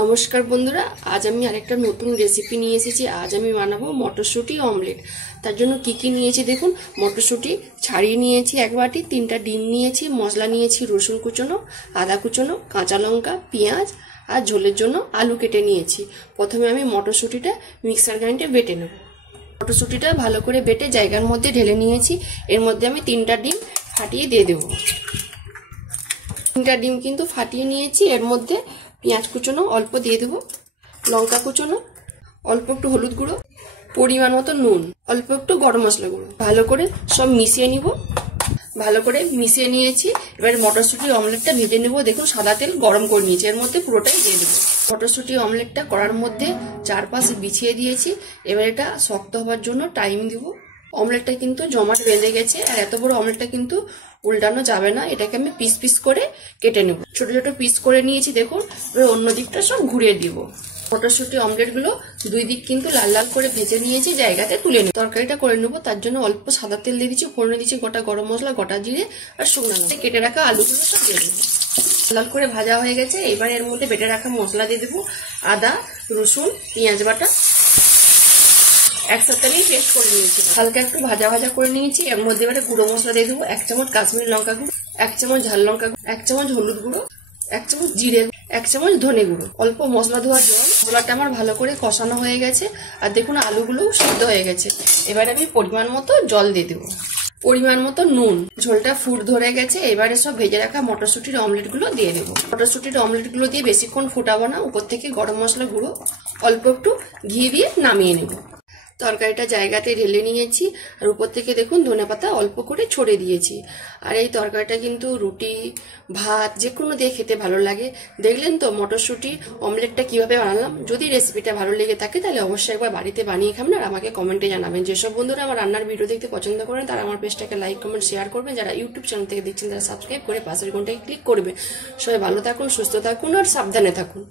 নমস্কার বন্ধুরা, আজ আমি আরেকটা নতুন রেসিপি নিয়ে এসেছি। আজ আমি বানাবো মটরশুঁটি অমলেট। তার জন্য কি কি নিয়েছি দেখুন। মটরশুঁটি ছাড়িয়ে নিয়েছি এক বাটি, 3টা ডিম নিয়েছি, মশলা নিয়েছি রসুন কুচনো, আদা কুচনো, কাঁচা লঙ্কা, পেঁয়াজ আর ঝোলের জন্য আলু কেটে নিয়েছি। প্রথমে আমি মটরশুঁটিটা মিক্সার গ্রাইন্ডারে বেটে নেব। মটরশুঁটিটা ভালো করে বেটে জায়গার মধ্যে ঢেলে নিয়েছি। এর মধ্যে আমি 3টা ডিম ফাটিয়ে দিয়ে দেবো। 3টা ডিম কিন্তু ফাটিয়ে নিয়েছি। এর মধ্যে পেঁয়াজ কুচনো অল্প দিয়ে দেবো, লঙ্কা কুচনো, অল্প একটু হলুদ গুঁড়ো, পরিমাণ মতো নুন, অল্প একটু গরম মশলা গুঁড়ো, ভালো করে সব মিশিয়ে নিব। ভালো করে মিশিয়ে নিয়েছি। এবার মটরশুঁটির অমলেটটা ভেজে নেব। দেখুন সাদা তেল গরম করে নিয়েছি, এর মধ্যে পুরোটাই দিয়ে দেবো। মটরশুঁটি অমলেটটা করার মধ্যে চারপাশে বিছিয়ে দিয়েছি। এবার এটা শক্ত হওয়ার জন্য টাইম দিব। অমলেটটা কিন্তু জমাট বেঁধে গেছে, আর এত বড় অমলেটটা কিন্তু উল্টানো যাবে না। এটাকে আমি পিস পিস করে কেটে নেব। ছোট ছোট পিস করে নিয়েছি দেখুন। এবার অন্য দিকটা সব ঘুরিয়ে দিব। মটরশুঁটি অমলেটগুলো দুই দিক কিন্তু লাল লাল করে ভেজে নিয়েছি, জায়গাতে তুলে নেব। তরকারিটা করে নেবো, তার জন্য অল্প সাদা তেল দিয়ে দিচ্ছি, ফোড়নে দিচ্ছি গোটা গরম মশলা, গোটা জিরে আর শুকনো লঙ্কা। কেটে রাখা আলুগুলো সব দিয়ে দেবো। লাল করে ভাজা হয়ে গেছে। এবার এর মধ্যে বেটে রাখা মশলা দিয়ে দেবো। আদা, রসুন, পেঁয়াজ বাটা একসাথে আমি পেস্ট করে নিয়েছি। হালকা একটু ভাজা ভাজা করে নিয়েছি। এর মধ্যে এবারে গুঁড়ো মশলা দিয়ে দেবো। 1 চামচ কাশ্মীরি লঙ্কা গুঁড়ো, 1 চামচ ঝাল লঙ্কা গুঁড়ো, 1 চামচ হলুদ গুঁড়ো, 1 চামচ জিরে, 1 চামচ ধনে গুঁড়ো, অল্প মশলা ধোয়া জল। মশলাটা আমার ভালো করে কষানো হয়ে গেছে, আর দেখুন আলুগুলোও সিদ্ধ হয়ে গেছে। এবার আমি পরিমাণ মতো জল দিয়ে দেবো, পরিমাণ মতো নুন। ঝোলটা ফুট ধরে গেছে। এবারে সব ভেজে রাখা মটরশুঁটির অমলেট গুলো দিয়ে দেবো। মটরশুঁটির অমলেট গুলো দিয়ে বেশিক্ষণ ফুটাবো না। উপর থেকে গরম মশলা গুঁড়ো, অল্প একটু ঘি দিয়ে নামিয়ে নেব। তরকারিটা জায়গাতে ঢেলে নিয়েছি, আর উপর থেকে দেখুন ধনেপাতা অল্প করে ছড়িয়ে দিয়েছি। আর এই তরকারিটা কিন্তু রুটি, ভাত যে কোনো দিয়ে খেতে ভালো লাগে। দেখলেন তো মটরশুঁটি অমলেটটা কিভাবে বানালাম। যদি রেসিপিটা ভালো লেগে থাকে তাহলে অবশ্যই একবার বাড়িতে বানিয়ে খাবেন, আর আমাকে কমেন্টে জানাবেন। যেসব বন্ধুরা আমার রান্নার ভিডিও দেখতে পছন্দ করেন তারা আমার পেজটাকে লাইক, কমেন্ট, শেয়ার করবেন। যারা ইউটিউব চ্যানেল থেকে দেখছেন তারা সাবস্ক্রাইব করে পাশের ঘন্টায় ক্লিক করবেন। সবাই ভালো থাকুন, সুস্থ থাকুন আর সাবধানে থাকুন।